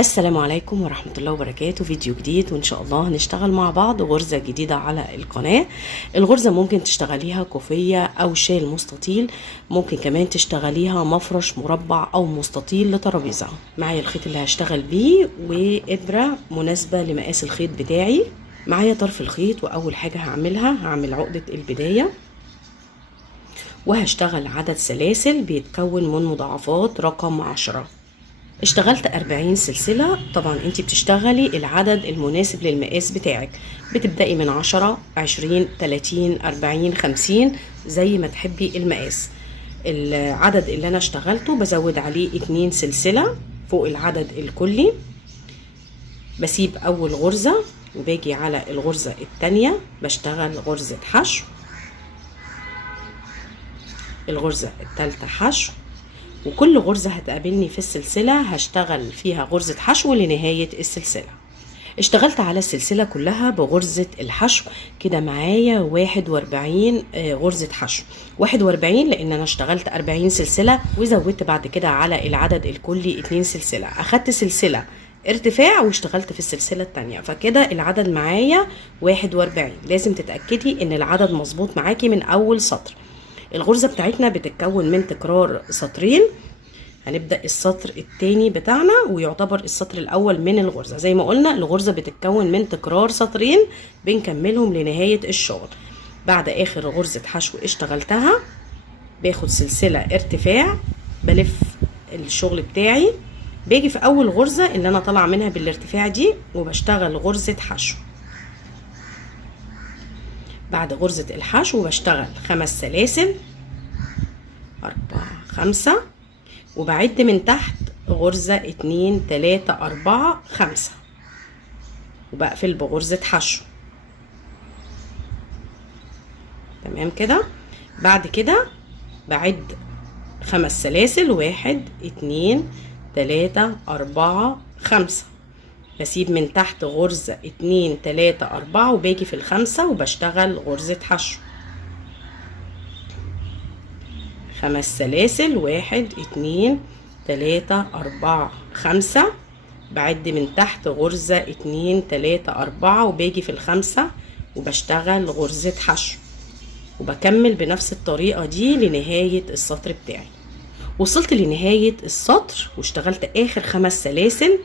السلام عليكم ورحمة الله وبركاته. فيديو جديد وإن شاء الله هنشتغل مع بعض غرزة جديدة على القناة. الغرزة ممكن تشتغليها كوفية أو شال مستطيل، ممكن كمان تشتغليها مفرش مربع أو مستطيل لترابيزة. معايا الخيط اللي هشتغل بيه وإبرة مناسبة لمقاس الخيط بتاعي. معايا طرف الخيط، وأول حاجة هعمل عقدة البداية وهشتغل عدد سلاسل بيتكون من مضاعفات رقم 10. اشتغلت 40 سلسلة. طبعا انت بتشتغلي العدد المناسب للمقاس بتاعك، بتبدأي من 10 20 30 40 50 زي ما تحبي المقاس. العدد اللي انا اشتغلته بزود عليه 2 سلسلة فوق العدد الكلي. بسيب اول غرزة وباجي على الغرزة التانية بشتغل غرزة حشو، الغرزة التالتة حشو، وكل غرزة هتقابلني في السلسلة هشتغل فيها غرزة حشو لنهاية السلسلة. اشتغلت على السلسلة كلها بغرزة الحشو، كده معايا 41 غرزة حشو. 41 لان انا اشتغلت 40 سلسلة وزودت بعد كده على العدد الكلي 2 سلسلة. اخدت سلسلة ارتفاع واشتغلت في السلسلة التانية، فكده العدد معايا 41. لازم تتأكدي ان العدد مظبوط معاكي من اول سطر. الغرزة بتاعتنا بتتكون من تكرار سطرين. هنبدأ السطر التاني بتاعنا ويعتبر السطر الأول من الغرزة. زي ما قلنا الغرزة بتتكون من تكرار سطرين بنكملهم لنهاية الشغل. بعد آخر غرزة حشو اشتغلتها باخد سلسلة ارتفاع، بلف الشغل بتاعي، باجي في أول غرزة اللي أنا طالعة منها بالارتفاع دي وبشتغل غرزة حشو. بعد غرزة الحشو بشتغل 5 سلاسل 4 5 وبعد من تحت غرزة 2 3 4 5 وبقفل بغرزة حشو. تمام كده. بعد كده بعد 5 سلاسل 1 2 3 4 5، بسيب من تحت غرزة 2 3 4 وباجي في الخمسة وبشتغل غرزة حشو. 5 سلاسل 1 2 3 4 5، بعد من تحت غرزة 2 3 4 وباجي في الخمسة وبشتغل غرزة حشو، وبكمل بنفس الطريقة دي لنهاية السطر بتاعي. وصلت لنهاية السطر واشتغلت آخر 5 سلاسل،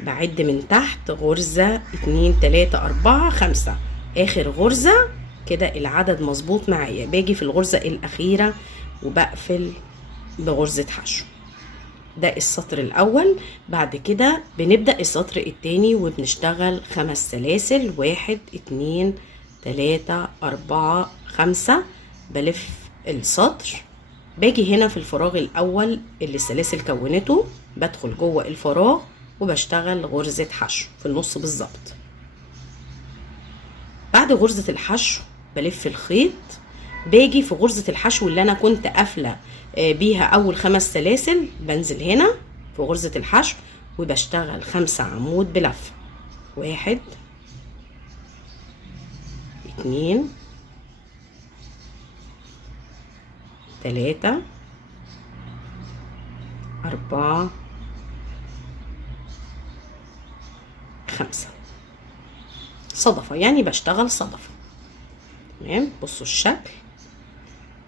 بعد من تحت غرزة 2 3 4 5، آخر غرزة. كده العدد مظبوط معايا. باجي في الغرزة الأخيرة وبقفل بغرزة حشو. ده السطر الأول. بعد كده بنبدأ السطر التاني وبنشتغل 5 سلاسل 1 2 3 4 5، بلف السطر، باجي هنا في الفراغ الأول اللي السلاسل كونته، بدخل جوه الفراغ وبشتغل غرزة حشو في النص بالظبط. بعد غرزة الحشو بلف الخيط، باجي في غرزة الحشو اللي انا كنت قافلة بيها اول 5 سلاسل، بنزل هنا في غرزة الحشو وبشتغل 5 عمود بلف. 1 2 3 4 5 صدفة، يعني بشتغل صدفة. تمام. بصوا الشكل.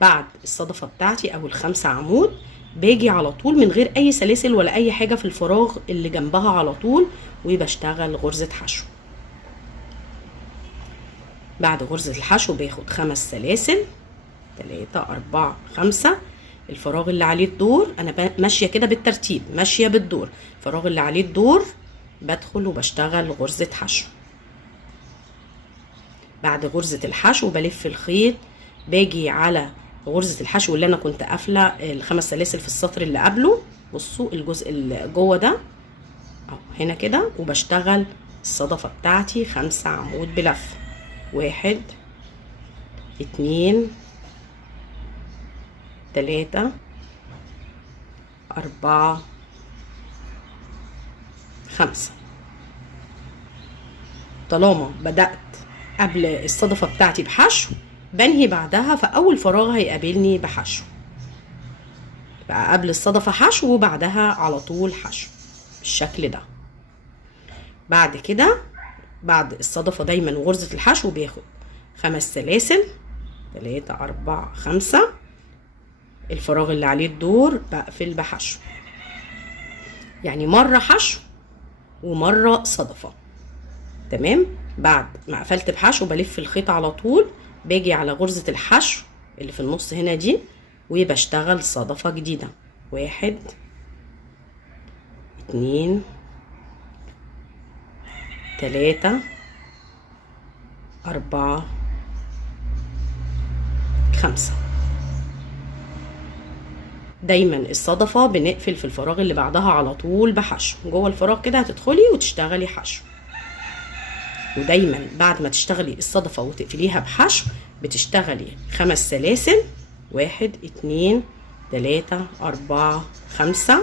بعد الصدفة بتاعتي او ال5 عمود باجي على طول من غير اي سلاسل ولا اي حاجة في الفراغ اللي جنبها على طول وبشتغل غرزة حشو. بعد غرزة الحشو باخد 5 سلاسل 3 4 5، الفراغ اللي عليه الدور انا ماشية كده بالترتيب، ماشية بالدور. الفراغ اللي عليه الدور بدخل وبشتغل غرزة حشو. بعد غرزة الحشو بلف الخيط، باجي على غرزة الحشو اللي انا كنت قافلة ال5 سلاسل في السطر اللي قبله. بصوا الجزء اللي جوه ده اهو هنا كده، وبشتغل الصدفة بتاعتي 5 عمود بلف. 1 2 3 4 5. طالما بدأت قبل الصدفة بتاعتي بحشو بنهي بعدها، فأول فراغ هيقابلني بحشو، بقى قبل الصدفة حشو وبعدها على طول حشو بالشكل ده. بعد كده بعد الصدفة دايما وغرزة الحشو بياخد 5 سلاسل، 3 4 5. الفراغ اللي عليه الدور بقفل بحشو، يعني مرة حشو ومرة صدفة. تمام. بعد ما قفلت بحشو بلف الخيط على طول، باجي على غرزة الحشو اللي في النص هنا دي وبشتغل صدفة جديدة. 1 2 3 4 5. دايما الصدفة بنقفل في الفراغ اللي بعدها على طول بحشو. جوه الفراغ كده هتدخلي وتشتغلي حشو، ودايما بعد ما تشتغلي الصدفة وتقفليها بحشو بتشتغلي 5 سلاسل. 1 2 3 4 5.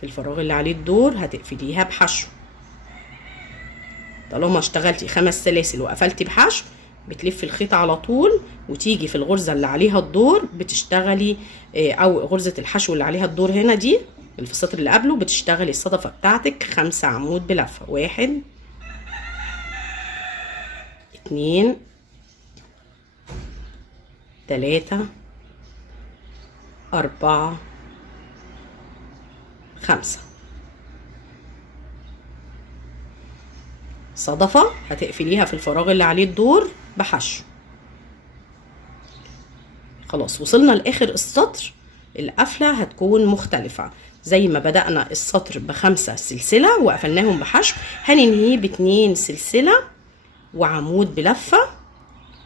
في الفراغ اللي عليه الدور هتقفليها بحشو. طالما اشتغلتي 5 سلاسل وقفلتي بحشو بتلفي الخيط على طول وتيجي في الغرزة اللي عليها الدور بتشتغلي، او غرزة الحشو اللي عليها الدور هنا دي اللي في السطر اللي قبله بتشتغلي الصدفة بتاعتك 5 عمود بلفة. 1 2 3 4 5. صدفة هتقفليها في الفراغ اللي عليه الدور بحشو. خلاص وصلنا لاخر السطر. القفلة هتكون مختلفة، زي ما بدأنا السطر ب5 سلسلة وقفلناهم بحشو هننهيه ب2 سلسلة وعمود بلفة،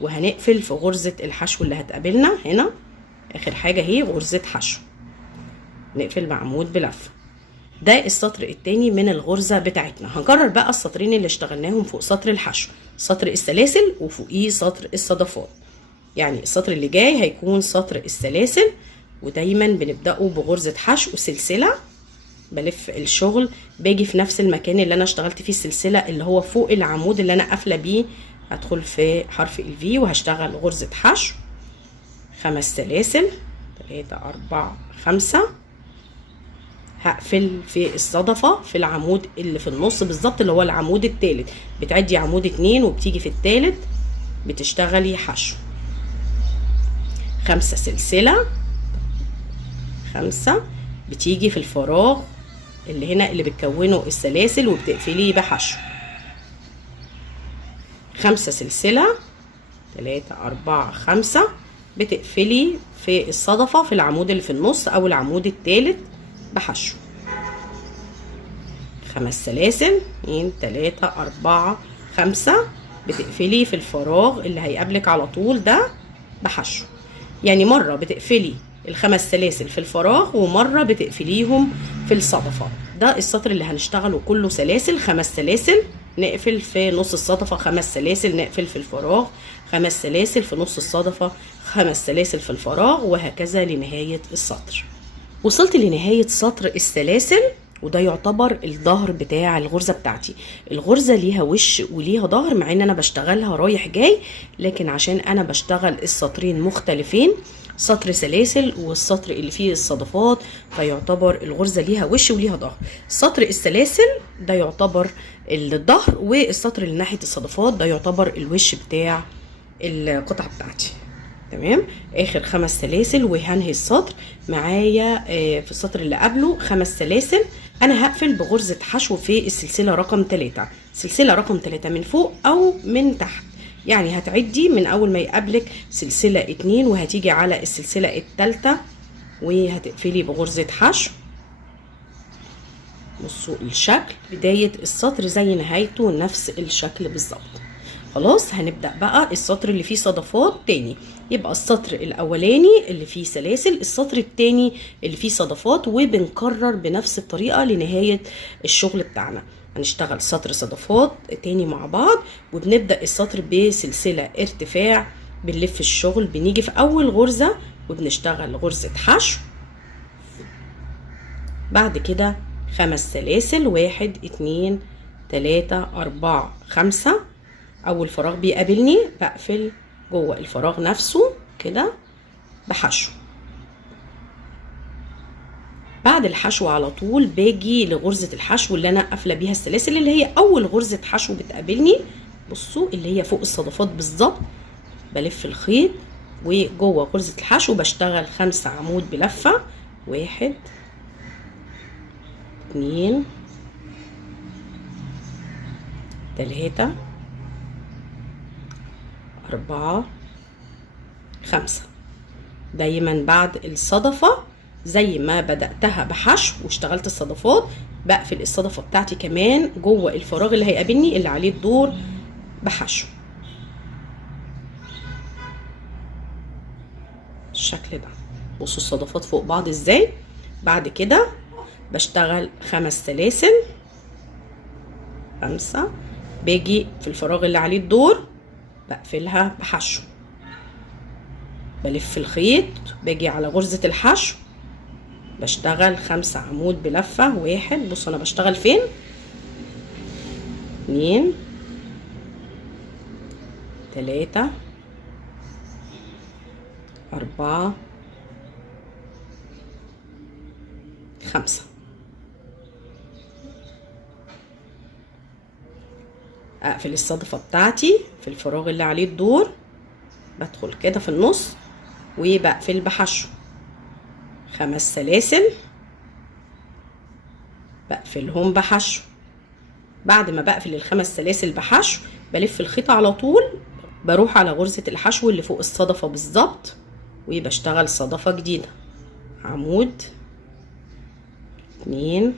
وهنقفل في غرزة الحشو اللي هتقابلنا هنا. اخر حاجة هي غرزة حشو، نقفل بعمود بلفة. ده السطر التاني من الغرزة بتاعتنا. هنكرر بقى السطرين اللي اشتغلناهم فوق سطر الحشو، سطر السلاسل وفوقيه سطر الصدفات. يعني السطر اللي جاي هيكون سطر السلاسل، ودايما بنبدأه بغرزة حشو سلسلة. بلف الشغل باجي في نفس المكان اللي انا اشتغلت فيه السلسلة اللي هو فوق العمود اللي انا قافلة بيه، هدخل في حرف الفي وهشتغل غرزة حشو 5 سلاسل. 3 4 5. هقفل في الصدفة في العمود اللي في النص بالظبط اللي هو العمود التالت. بتعدي عمود 2 وبتيجي في التالت بتشتغلي حشو 5 سلسلة. 5 بتيجي في الفراغ اللي هنا اللي بتكونه السلاسل وبتقفلي بحشو 5 سلسلة. 3 4 5. بتقفلي في الصدفة في العمود اللي في النص او العمود التالت بحشو 5 سلاسل. 2 3 4 5. بتقفلي في الفراغ اللي هيقابلك على طول ده بحشو. يعني مرة بتقفلي ال5 سلاسل في الفراغ ومرة بتقفليهم في الصدفة. ده السطر اللي هنشتغله كله سلاسل. 5 سلاسل نقفل في نص الصدفة، 5 سلاسل نقفل في الفراغ، 5 سلاسل في نص الصدفة، 5 سلاسل في الفراغ، وهكذا لنهاية السطر. وصلت لنهاية سطر السلاسل، وده يعتبر الظهر بتاع الغرزة بتاعتي. الغرزة ليها وش وليها ظهر مع ان انا بشتغلها رايح جاي، لكن عشان انا بشتغل السطرين مختلفين، سطر سلاسل والسطر اللي فيه الصدفات، فيعتبر الغرزة ليها وش وليها ظهر. سطر السلاسل ده يعتبر الظهر، والسطر اللي ناحية الصدفات ده يعتبر الوش بتاع القطعة بتاعتي. تمام. اخر 5 سلاسل وهنهي السطر. معايا في السطر اللي قبله 5 سلاسل. انا هقفل بغرزة حشو في السلسلة رقم 3، سلسلة رقم 3 من فوق او من تحت. يعني هتعدي من اول ما يقابلك سلسلة 2 وهتيجي على السلسلة الثالثة وهتقفلي بغرزة حشو. بصوا الشكل، بداية السطر زي نهايته نفس الشكل بالظبط. خلاص هنبدأ بقى السطر اللي فيه صدفات تاني. يبقى السطر الاولاني اللي فيه سلاسل، السطر التاني اللي فيه صدفات، وبنكرر بنفس الطريقة لنهاية الشغل بتاعنا. هنشتغل سطر صدفات تاني مع بعض، وبنبدأ السطر بسلسلة ارتفاع. بنلف الشغل، بنيجي في اول غرزة وبنشتغل غرزة حشو. بعد كده 5 سلاسل. 1 2 3 4 5. اول فراغ بيقابلني بقفل جوه الفراغ نفسه كده بحشو. بعد الحشو على طول باجي لغرزة الحشو اللي انا قافله بيها السلاسل، اللي هي اول غرزة حشو بتقابلني. بصوا اللي هي فوق الصدفات بالظبط، بلف الخيط وجوه غرزة الحشو بشتغل 5 عمود بلفة. 1 2 3 4 5. دايما بعد الصدفة زي ما بدأتها بحشو واشتغلت الصدفات، بقفل الصدفة بتاعتي كمان جوه الفراغ اللي هيقابلني اللي عليه الدور بحشو بالشكل ده. بصوا الصدفات فوق بعض ازاي. بعد كده بشتغل 5 سلاسل، 5. باجي في الفراغ اللي عليه الدور بقفلها بحشو، بلف الخيط، باجي على غرزة الحشو بشتغل 5 عمود بلفة. 1. بصوا انا بشتغل فين. 2 3 4 5. اقفل الصدفة بتاعتي في الفراغ اللي عليه الدور، بدخل كده في النص وبقفل بحشو. 5 سلاسل بقفلهم بحشو. بعد ما بقفل ال5 سلاسل بحشو بلف الخيط على طول، بروح على غرزة الحشو اللي فوق الصدفة بالظبط وبشتغل صدفة جديدة. عمود 2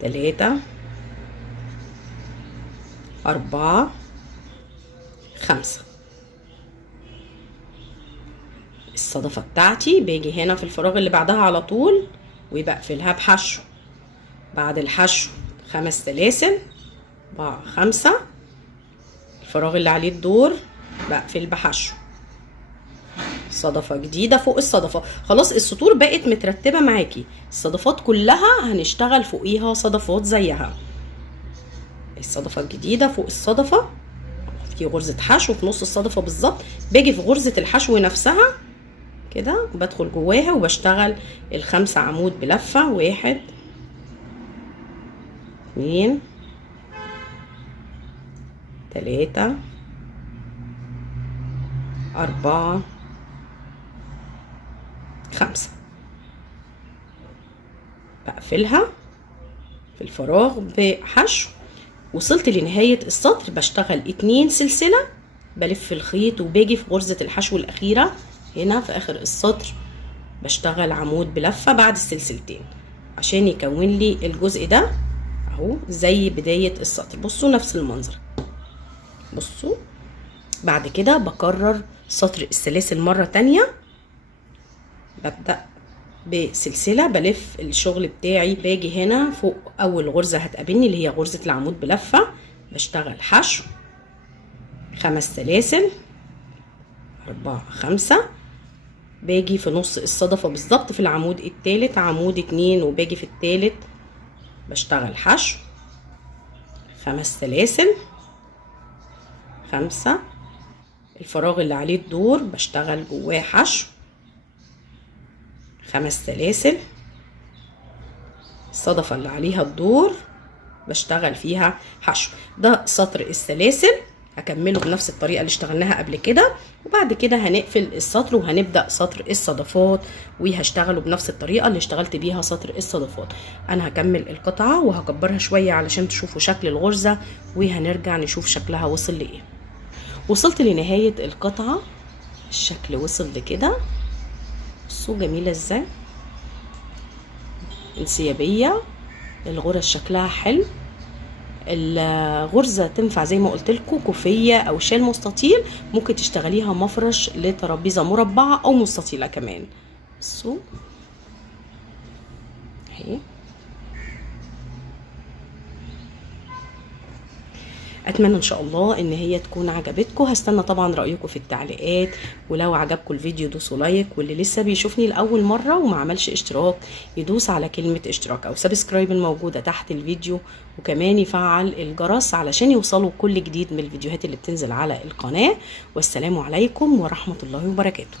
3 4 5. الصدفة بتاعتي باجي هنا في الفراغ اللي بعدها على طول وبقفلها بحشو. بعد الحشو 5 سلاسل 4 5. الفراغ اللي عليه الدور بقفل بحشو. صدفة جديدة فوق الصدفة. خلاص السطور بقت مترتبة معاكي، الصدفات كلها هنشتغل فوقيها صدفات زيها. الصدفة الجديدة فوق الصدفة في غرزة حشو في نص الصدفة بالظبط، باجي في غرزة الحشو نفسها كده وبدخل جواها وبشتغل ال5 عمود بلفة. 1 2 3 4 5. بقفلها في الفراغ بحشو. وصلت لنهاية السطر بشتغل 2 سلسلة، بلف الخيط وباجي في غرزة الحشو الأخيرة هنا في آخر السطر بشتغل عمود بلفة بعد السلسلتين عشان يكون لي الجزء ده اهو زي بداية السطر. بصوا نفس المنظر. بصوا بعد كده بكرر سطر السلاسل مرة تانية، ببدأ بسلسلة بلف الشغل بتاعي، باجي هنا فوق اول غرزة هتقابلني اللي هي غرزة العمود بلفة، بشتغل حشو 5 سلاسل 4 5. باجي في نص الصدفة بالظبط في العمود التالت عمود 2 وباجي في التالت بشتغل حشو 5 سلاسل 5. الفراغ اللي عليه الدور بشتغل جواه حشو 5 سلاسل. الصدفة اللي عليها الدور بشتغل فيها حشو. ده سطر السلاسل، هكمله بنفس الطريقة اللي اشتغلناها قبل كده، وبعد كده هنقفل السطر وهنبدأ سطر الصدفات وهشتغله بنفس الطريقة اللي اشتغلت بيها سطر الصدفات. انا هكمل القطعة وهكبرها شوية علشان تشوفوا شكل الغرزة وهنرجع نشوف شكلها وصل لايه. وصلت لنهاية القطعة، الشكل وصل لكده. بصوا جميلة ازاي، انسيابية، الغرز شكلها حلو. الغرزة تنفع زي ما قلت لكم كوفية او شال مستطيل، ممكن تشتغليها مفرش لترابيزة مربعة او مستطيلة كمان. بصوا اهي. اتمنى ان شاء الله ان هي تكون عجبتكم. هستنى طبعا رايكم في التعليقات، ولو عجبكم الفيديو دوسوا لايك، واللي لسه بيشوفني لاول مره وما عملش اشتراك يدوس على كلمه اشتراك او سبسكرايب الموجوده تحت الفيديو، وكمان يفعل الجرس علشان يوصلوا كل جديد من الفيديوهات اللي بتنزل على القناه. والسلام عليكم ورحمه الله وبركاته.